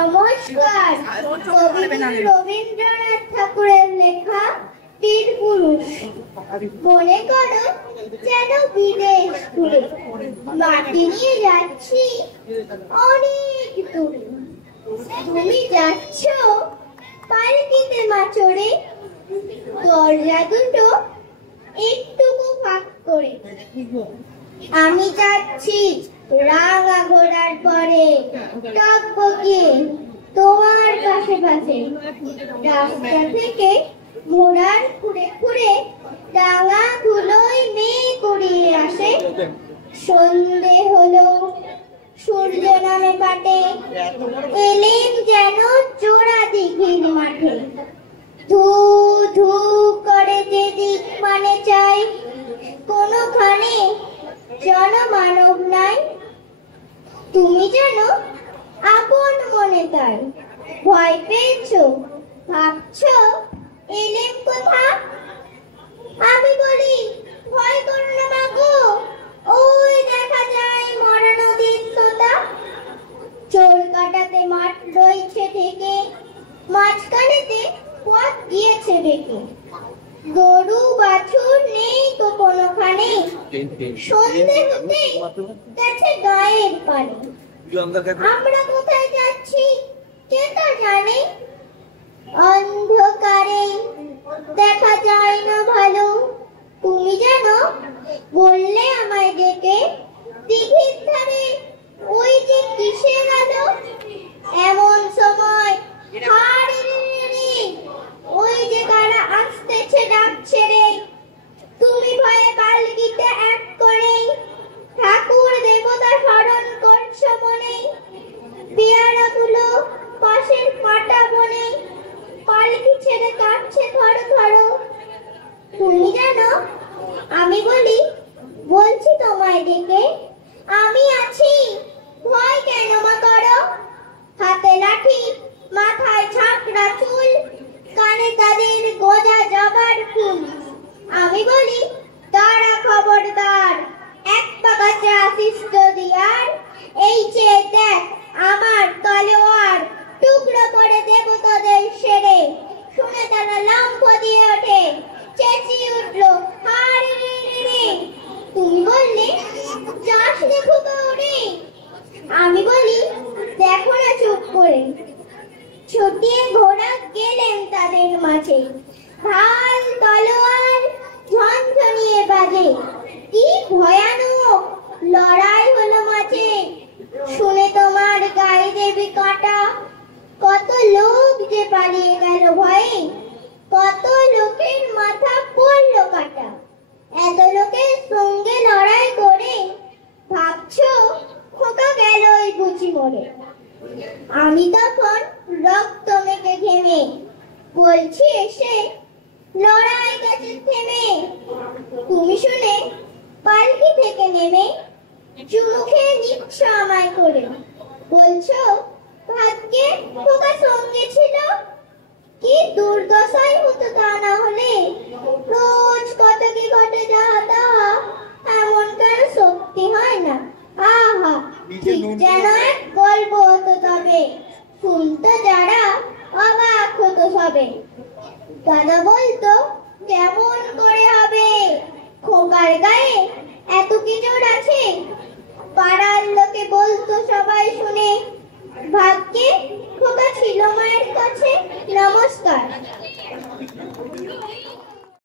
নমস্কার। কবি রবীন্দ্রনাথ ঠাকুরের লেখা বীর পুরুষ। মনে করো যেন বিদেশ ঘুরে মাটি নিয়ে যাচ্ছি অনেক দূরে। তুমি যাচ্ছ পালকিতে মাচড়ে, দরজা দুটো একটুকু ফাঁক করে। আমি যাচ্ছি রাঙা ঘোড়ার পরে, টকবকে তোমার পাশে পাশে। রাস্তা থেকে ঘোড়ার খুঁড়ে খুঁড়ে ডাঙা ধুলোয় মেয়ে কুড়িয়ে আসে। সন্ধে হলো, সূর্য নামে পাটে, এলেন যেন চোরা দিঘির মাঠে। ধু ধু করে যেদিক মানে চাই, কোনোখানে জনমানব নাই। তুমি যেন আপন মনে তাই ভয় পেয়েছো, ভাবছো এলেম কোথা। আমি বলি ভয় করো না মাগো, ওই দেখা যায় মরা নদীর তোতা। চোর কাটাতে মাঠ রয়েছে থেকে, মাঝখানেতে পথ গিয়েছে বেঁকে। গরু বাছুর নেই তো কোনোখানে, সন্ধে হতে গেছে গায়ের পানে। আমরা কোথায় যাচ্ছি কে তা জানে, অন্ধকারে দেখা যায় না ভালো। তুমি যেন বললে আমায় ডেকে, দিঘির ধারে ওই যে কিসের আলো। এমন সময় ওই যে কারা আসতেছে ডাকছে রে। তুমি ভয়ে পালকিতে এক করে ঠাকুর দেবতা স্মরণ করছো মনে। পেয়ারাগুলো পাশের কাটা বনে, পালকি ছেড়ে কাটছে থরো থরো। তুমি জানো আমি বলি বলছি তোমায় ডেকে, আমি আছি ভয় কেন মা করো। হাতে লাঠি, মাথায় ঝাঁকড়া চুল, কানে তাদের গোজা জবার ফুল। আমি বলি দাঁড়া খবরদার, এক পাকাচা শিষ্ট দিয়ার। এই যে দেখ আমার তলোয়ার, টুকরো করে দেব তোদের সেরে। শুনে তারা লম্ফ দিয়ে ওঠে, চেঁচিয়ে উঠলো হারে রে। তুমি বললে যাস দেখো দৌড়ে। আমি বলি দেখো না চুপ করে। ছুটিয়ে ঘোড়া গেলেন তাদের মাঝে, ঢাল তলোয়ার ঝনঝনিয়ে বাজে। কি ভয়ানক লড়াই হলো মাঝে, শুনে তোমার গায়ে দেবে কাটা। কত লোক যে পালিয়ে গেল ভয়ে, কত লোকের মাথা পড়লো কাটা। এত লোকের সঙ্গে লড়াই করে ভাবছো খোকা গেল ওই বুঝি মরে। আমি তখন রক্ত মেখে ঘেমে বলছি এসে লড়াই গেছে থেমে। তুমি শুনে পালকি থেকে নেমে চুমু খেয়ে নিচ্ছ আমায় করে। বলছো ভাগ্যে খোকা সঙ্গে ছিল, কি দুর্দশাই হতো তা না হলে। রোজ কত কি ঘটে যাহা তাহা, এমন কেন শক্তি হয় না। আহা ঠিক যেন এক গল্প হতো তবে, শুনতো যারা অবাক হতো সবে। দাদা বলতো কেমন করে হবে, খোকার গায়ে এত কি জোর আছে। পাড়ার লোকে বলতো সবাই শুনে, ভাগ্যে খোকা ছিল মায়ের কাছে। নমস্কার।